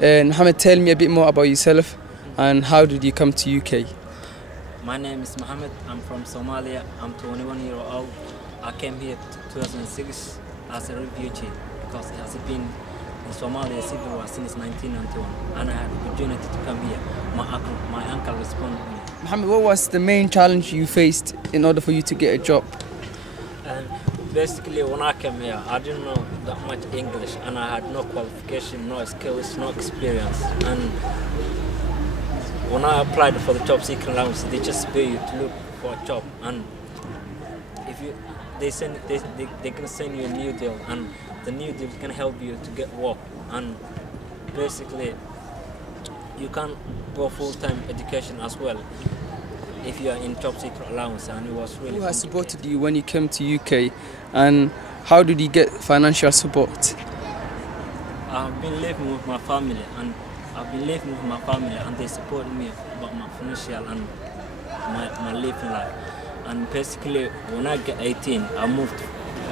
Mohammed, tell me a bit more about yourself and how did you come to UK? My name is Mohammed. I'm from Somalia. I'm 21 years old. I came here in 2006 as a refugee because it has been in Somalia civil war since 1991, and I had the opportunity to come here. My uncle responded me. Mohammed, what was the main challenge you faced in order for you to get a job? And basically, when I came here, I didn't know that much English, and I had no qualification, no skills, no experience. And when I applied for the job seeker allowance, they just pay you to look for a job, and if you they can send you a new deal, and the new deal can help you to get work, and basically you can go full-time education as well if you are in job seeker allowance. And it was really. Who has supported you when you came to UK, and how did you get financial support? I've been living with my family, and they supported me about my financial and my living life. And basically, when I get 18, I moved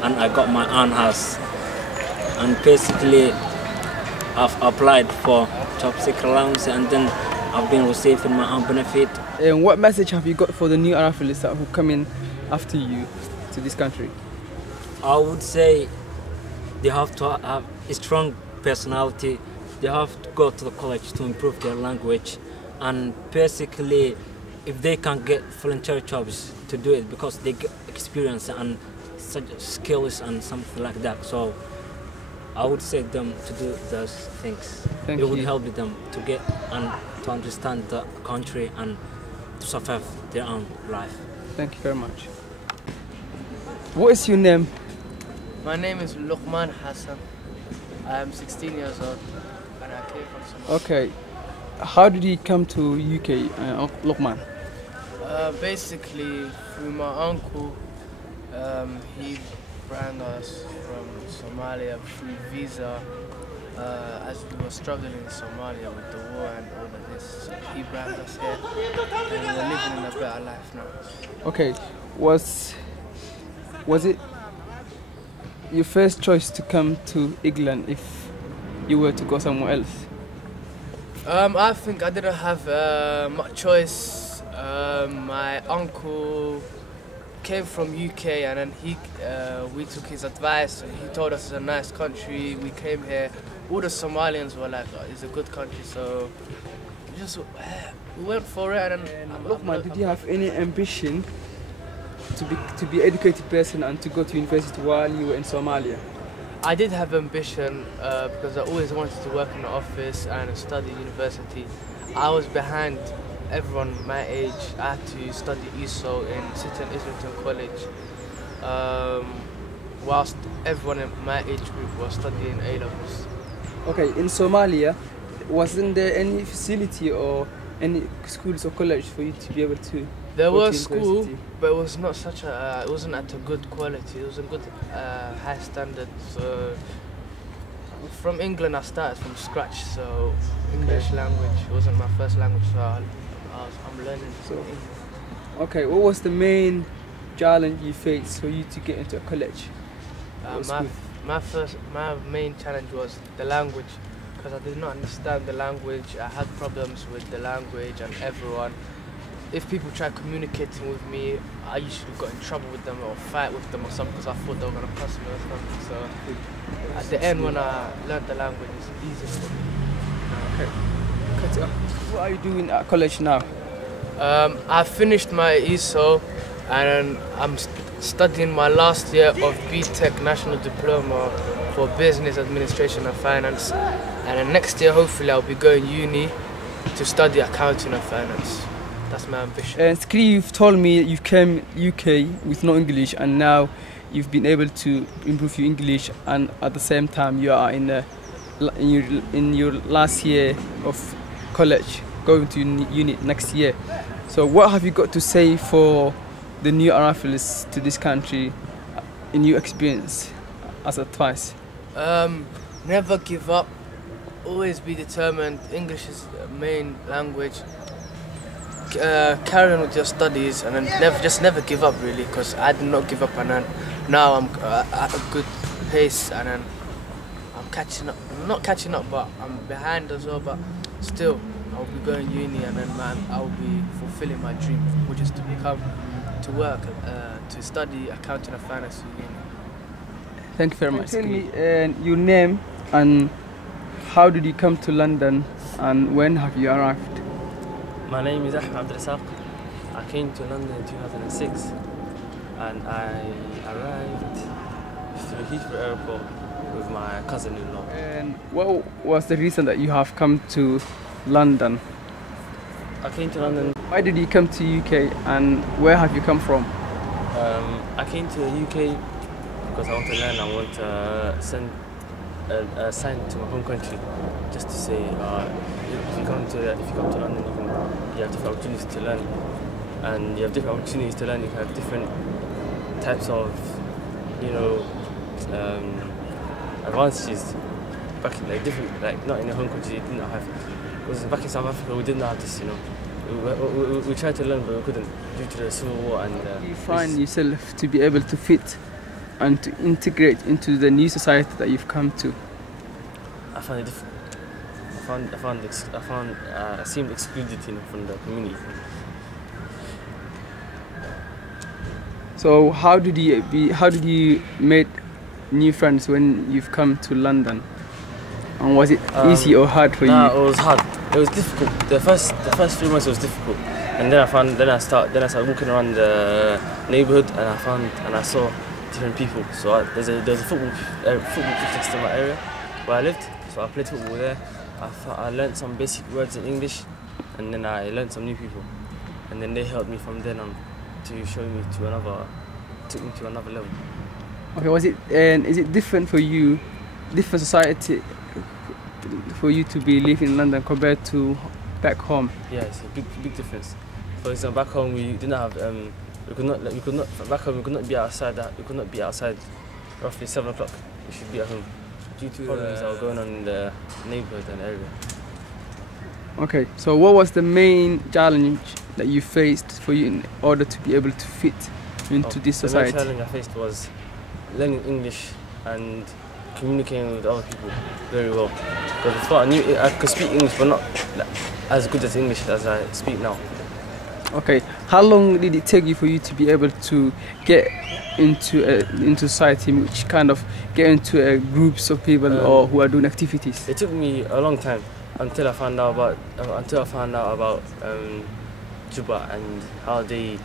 and I got my own house. And basically, I've applied for job seeker allowance, and then I've been receiving my own benefit. And what message have you got for the new arrivals that will come in after you to this country? I would say they have to have a strong personality. They have to go to the college to improve their language, and basically, if they can get volunteer jobs to do it, because they get experience and such skills and something like that. So I would say them to do those things. Thank you. It would help them to get and to understand the country and to survive their own life. Thank you very much. What is your name? My name is Luqman Hassan. I am 16 years old and I came from Somalia. Okay. How did you come to UK, Luqman? Basically, through my uncle, he brought us from Somalia through visa as we were struggling in Somalia with the war and all of this. So he brought us here and we're living in a better life now. Okay, was it your first choice to come to England if you were to go somewhere else? I think I didn't have much choice. My uncle came from UK and then we took his advice. He told us it's a nice country. We came here. All the Somalians were like, oh, it's a good country. So we went for it. And Luqman, did you have any ambition to be an educated person and to go to university while you were in Somalia? I did have ambition because I always wanted to work in the office and study university. I was behind everyone my age. I had to study ESO in City and Islington College, whilst everyone in my age group was studying A-levels. Okay, in Somalia, wasn't there any facility or any schools or college for you to be able to? There was school, but it was not such a. It wasn't at a good quality. It was a good high standard. So from England, I started from scratch. So English language wasn't my first language. So I'm learning. So okay, what was the main challenge you faced for you to get into a college? My main challenge was the language, because I did not understand the language. I had problems with the language and everyone. If people tried communicating with me, I usually got in trouble with them or fight with them or something because I thought they were going to cuss me or something. So at the end, when I learned the language, it's easy for me. Okay. What are you doing at college now? I finished my ESO and I'm studying my last year of BTech National Diploma for Business Administration and Finance. And then next year, hopefully, I'll be going uni to study accounting and finance. That's my ambition. And Skri, you've told me you came UK with no English, and now you've been able to improve your English, and at the same time you are in your last year of college, going to uni next year. So what have you got to say for the new arrivals to this country in your experience as advice? Never give up. Always be determined. English is the main language. carry on with your studies and then never give up really, because I did not give up, and then now I'm at a good pace, and then I'm catching up. I'm not catching up, but I'm behind as well, but still I'll be going uni, and then I'll be fulfilling my dream, which is to work, to study accounting and finance at uni. Thank you very much. Tell me your name and how did you come to London and when have you arrived? My name is Ahmed Abdul. I came to London in 2006 and I arrived to Heathrow Airport with my cousin-in-law. And what was the reason that you have come to London? I came to London. Why did you come to UK and where have you come from? I came to the UK because I want to learn. I want to send a sign to my home country, just to say if you come to London, you have different opportunities to learn, and you have different opportunities to learn. You have different types of, advantages. Back in not in your home country, you did not have. Because back in South Africa, we didn't have this. We tried to learn, but we couldn't due to the civil war and. You find yourself to be able to fit and to integrate into the new society that you've come to? I found it difficult. I seemed excluded, from the community. So how did you make new friends when you've come to London? And was it easy or hard for you? No, it was hard. It was difficult. The first 3 months was difficult, and then I started walking around the neighbourhood, and I saw different people. So there's a football pitch next to my area where I lived. So I played football there. I learned some basic words in English, and then I learned some new people, and then they helped me from then on to show me took me to another level. Okay, is it different for you, different society for you to be living in London compared to back home? Yeah, it's a big difference. For example, back home we didn't have we could not be outside. We could not be outside roughly 7 o'clock. We should be at home due to problems that were going on in the neighbourhood and area. Okay, so what was the main challenge that you faced for you in order to be able to fit into this society? The main challenge I faced was learning English and communicating with other people very well. Because before I could speak English, but not as good as English as I speak now. Okay, how long did it take you for you to be able to get into society, which kind of get into groups of people or who are doing activities? It took me a long time until I found out about Juba and how they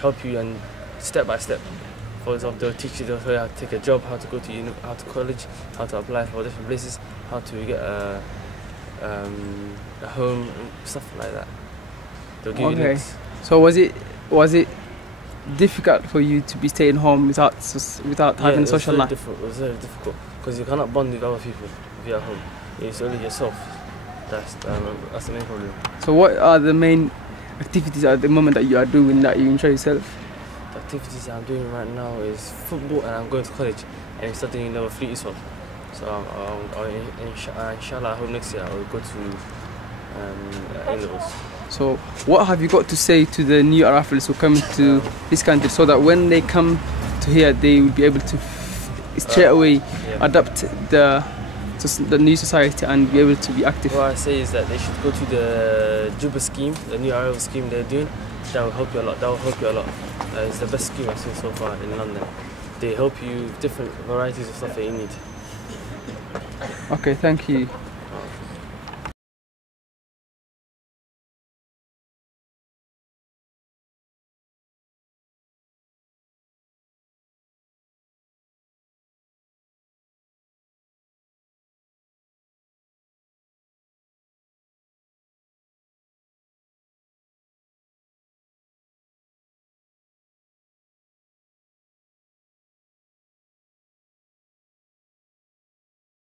help you and step by step. For example, they'll teach you how to take a job, how to go to college, how to apply for different places, how to get a home, and stuff like that. They'll give you links. So was it difficult for you to be staying home without having a social life? It was very difficult because you cannot bond with other people if you're at home. It's only yourself. That's the main problem. So what are the main activities at the moment that you are doing that you enjoy yourself? The activities I'm doing right now is football, and I'm going to college and I'm studying level 3 as well. So inshallah, I hope next year I will go to A-levels. So what have you got to say to the new arrivals who come to this country so that when they come to here they will be able to straight away adapt the new society and be able to be active? What I say is that they should go to the Juba scheme, the new arrival scheme they're doing. That will help you a lot. It's the best scheme I've seen so far in London. They help you with different varieties of stuff that you need. Okay, thank you.